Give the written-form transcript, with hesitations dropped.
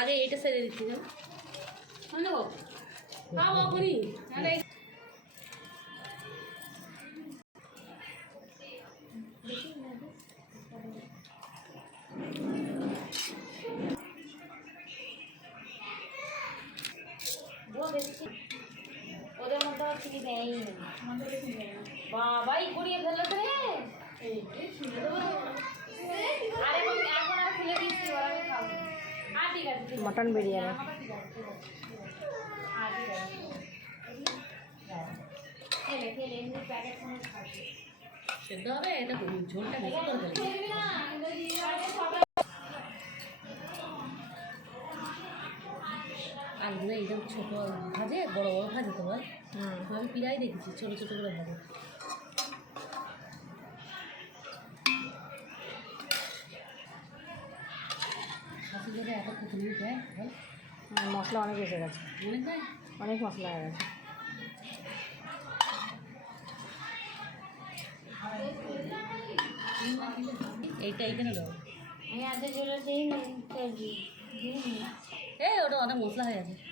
আগে এইটা সেরে দিচ্ছি না খাওয়া করি ওদের মধ্যে চিনি দেয় বাবাই গড়িয়ে ফেললো তো রে মটন বিরিয়ানি সেদ্ধ হবে এটা ঝোলটা বেশি করে দেবে আলুগুলো এইরকম ছোটো ভাজে বড় বড় ভাজে তো বল আমি প্রায় দেখেছি ছোটো ছোটো করে ভাজে শাশুড়ি যদি এত কুকুরি দেয় বল মশলা অনেক এসে গেছে মনে দেয় অনেক মশলা হয়ে গেছে এইটা এইখানে দাও আমি আজকে চলে যাই ওটা অনেক মশলা হয়ে গেছে